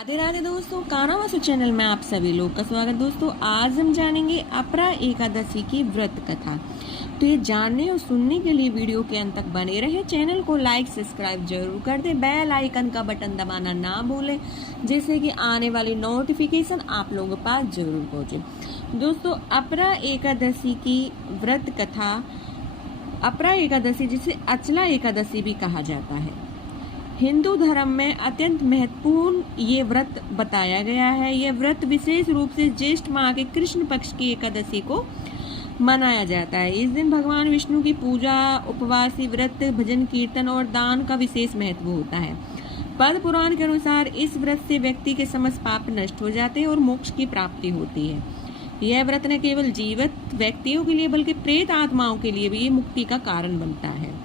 राधे राधे दोस्तों, कानावासु चैनल में आप सभी लोग का स्वागत। दोस्तों, आज हम जानेंगे अपरा एकादशी की व्रत कथा। तो ये जानने और सुनने के लिए वीडियो के अंत तक बने रहे। चैनल को लाइक सब्सक्राइब जरूर कर दे, बेल आइकन का बटन दबाना ना भूलें, जिससे कि आने वाली नोटिफिकेशन आप लोगों के पास जरूर पहुंचे। दोस्तों, अपरा एकादशी की व्रत कथा, अपरा एकादशी जिसे अचला एकादशी भी कहा जाता है, हिंदू धर्म में अत्यंत महत्वपूर्ण ये व्रत बताया गया है। यह व्रत विशेष रूप से ज्येष्ठ माह के कृष्ण पक्ष की एकादशी को मनाया जाता है। इस दिन भगवान विष्णु की पूजा, उपवासी व्रत, भजन कीर्तन और दान का विशेष महत्व होता है। पद्म पुराण के अनुसार इस व्रत से व्यक्ति के समस्त पाप नष्ट हो जाते हैं और मोक्ष की प्राप्ति होती है। यह व्रत न केवल जीवित व्यक्तियों के लिए बल्कि प्रेत आत्माओं के लिए भी मुक्ति का कारण बनता है।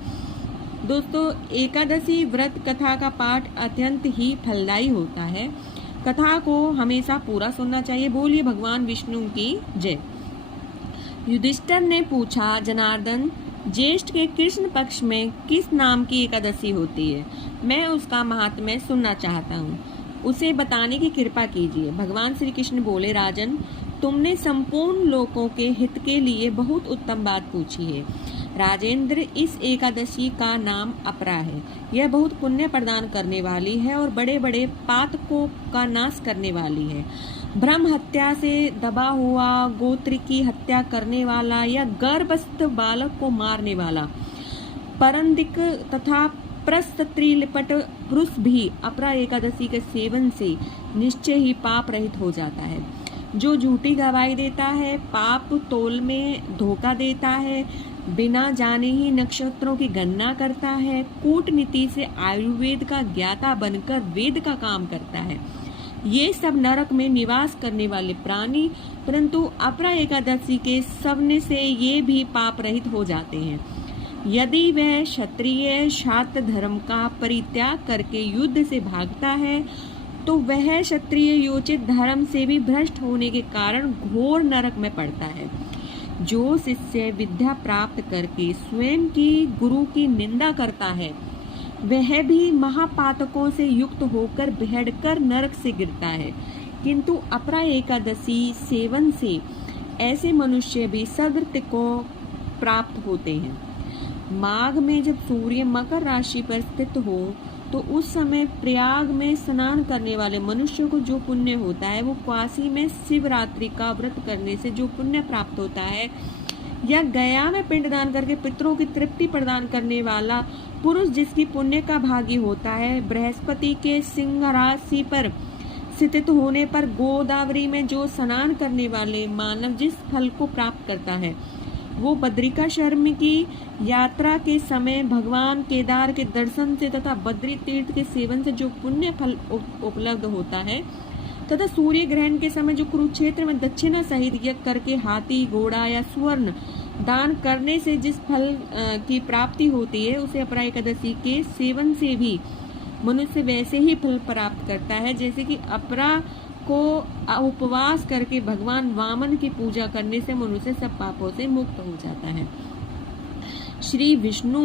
दोस्तों, एकादशी व्रत कथा का पाठ अत्यंत ही फलदायी होता है। कथा को हमेशा पूरा सुनना चाहिए। बोलिए भगवान विष्णु की जय। युधिष्ठिर ने पूछा, जनार्दन, ज्येष्ठ के कृष्ण पक्ष में किस नाम की एकादशी होती है? मैं उसका महात्म्य सुनना चाहता हूँ, उसे बताने की कृपा कीजिए। भगवान श्री कृष्ण बोले, राजन, तुमने संपूर्ण लोगों के हित के लिए बहुत उत्तम बात पूछी है। राजेंद्र, इस एकादशी का नाम अपरा है। यह बहुत पुण्य प्रदान करने वाली है और बड़े बड़े पातकों का नाश करने वाली है। ब्रह्म हत्या से दबा हुआ, गोत्र की हत्या करने वाला या गर्भस्थ बालक को मारने वाला परंदिक तथा प्रस्त्रीलिपट पुरुष भी अपरा एकादशी के सेवन से निश्चय ही पाप रहित हो जाता है। जो झूठी गवाही देता है, पाप तोल में धोखा देता है, बिना जाने ही नक्षत्रों की गणना करता है, कूटनीति से आयुर्वेद का ज्ञाता बनकर वेद का काम करता है, ये सब नरक में निवास करने वाले प्राणी, परंतु अपरा एकादशी के सवने से ये भी पाप रहित हो जाते हैं। यदि वह क्षत्रिय शाक्त धर्म का परित्याग करके युद्ध से भागता है तो वह क्षत्रिय योचित धर्म से भी भ्रष्ट होने के कारण घोर नरक में पड़ता है। जो शिष्य विद्या प्राप्त करके स्वयं की गुरु की निंदा करता है, वह भी महापातकों से युक्त होकर बेहड़कर नरक से गिरता है। किंतु अपरा एकादशी सेवन से ऐसे मनुष्य भी सद्गति को प्राप्त होते हैं। माघ में जब सूर्य मकर राशि पर स्थित हो तो उस समय प्रयाग में स्नान करने वाले मनुष्य को जो पुण्य होता है, वो काशी में शिवरात्रि का व्रत करने से जो पुण्य प्राप्त होता है, या गया में पिंडदान करके पितरों की तृप्ति प्रदान करने वाला पुरुष जिसकी पुण्य का भागी होता है, बृहस्पति के सिंह राशि पर स्थित होने पर गोदावरी में जो स्नान करने वाले मानव जिस फल को प्राप्त करता है, वो बद्रिका शर्म की यात्रा के समय भगवान केदार के दर्शन से तथा बद्री तीर्थ के सेवन से जो पुण्य फल उपलब्ध होता है, तथा सूर्य ग्रहण के समय जो कुरुक्षेत्र में दक्षिणा सहित यज्ञ करके हाथी, घोड़ा या स्वर्ण दान करने से जिस फल की प्राप्ति होती है, उसे अपरा एकादशी के सेवन से भी मनुष्य वैसे ही फल प्राप्त करता है जैसे कि अपरा को उपवास करके भगवान वामन की पूजा करने से मनुष्य सब पापों से मुक्त हो जाता है। श्री विष्णु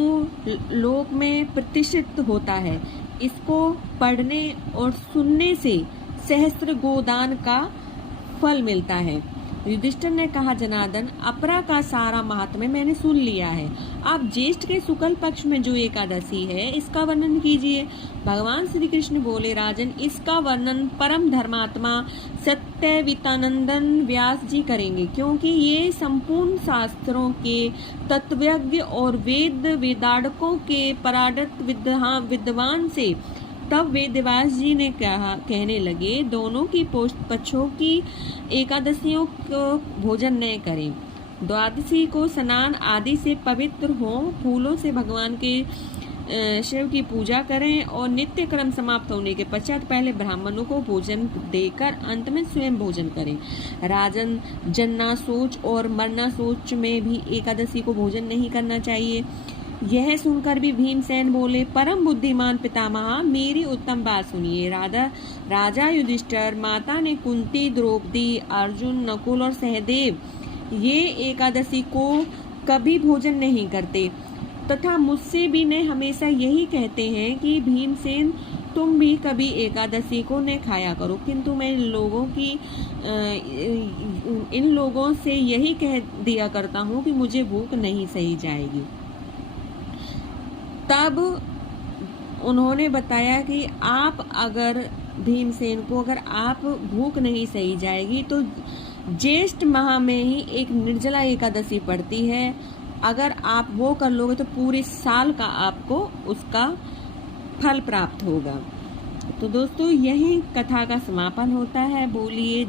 लोक में प्रतिष्ठित होता है। इसको पढ़ने और सुनने से सहस्त्र गोदान का फल मिलता है। युधिष्ठिर ने कहा, जनार्दन, अपरा का सारा महात्म्य मैंने सुन लिया है। आप ज्येष्ठ के शुक्ल पक्ष में जो एकादशी है, इसका वर्णन कीजिए। भगवान श्री कृष्ण बोले, राजन, इसका वर्णन परम धर्मात्मा सत्यवितानंदन व्यास जी करेंगे, क्योंकि ये संपूर्ण शास्त्रों के तत्वज्ञ और वेद वेदाड़कों के पराडत विद्वान से। तब वेदव्यास जी ने कहने लगे, दोनों की पक्षों की एकादशियों को भोजन न करें, द्वादशी को स्नान आदि से पवित्र हो, फूलों से भगवान के शिव की पूजा करें और नित्य क्रम समाप्त होने के पश्चात पहले ब्राह्मणों को भोजन देकर अंत में स्वयं भोजन करें। राजन, जन्ना सोच और मरना सोच में भी एकादशी को भोजन नहीं करना चाहिए। यह सुनकर भी भीमसेन बोले, परम बुद्धिमान पितामह, मेरी उत्तम बात सुनिए। राजा युधिष्ठिर, माता ने कुंती, द्रौपदी, अर्जुन, नकुल और सहदेव ये एकादशी को कभी भोजन नहीं करते तथा मुझसे भी ने हमेशा यही कहते हैं कि भीमसेन तुम भी कभी एकादशी को न खाया करो, किंतु मैं इन लोगों से यही कह दिया करता हूँ कि मुझे भूख नहीं सही जाएगी। तब उन्होंने बताया कि आप अगर भीमसेन को अगर आप भूख नहीं सही जाएगी तो ज्येष्ठ माह में ही एक निर्जला एकादशी पड़ती है, अगर आप वो कर लोगे तो पूरे साल का आपको उसका फल प्राप्त होगा। तो दोस्तों यही कथा का समापन होता है। बोलिए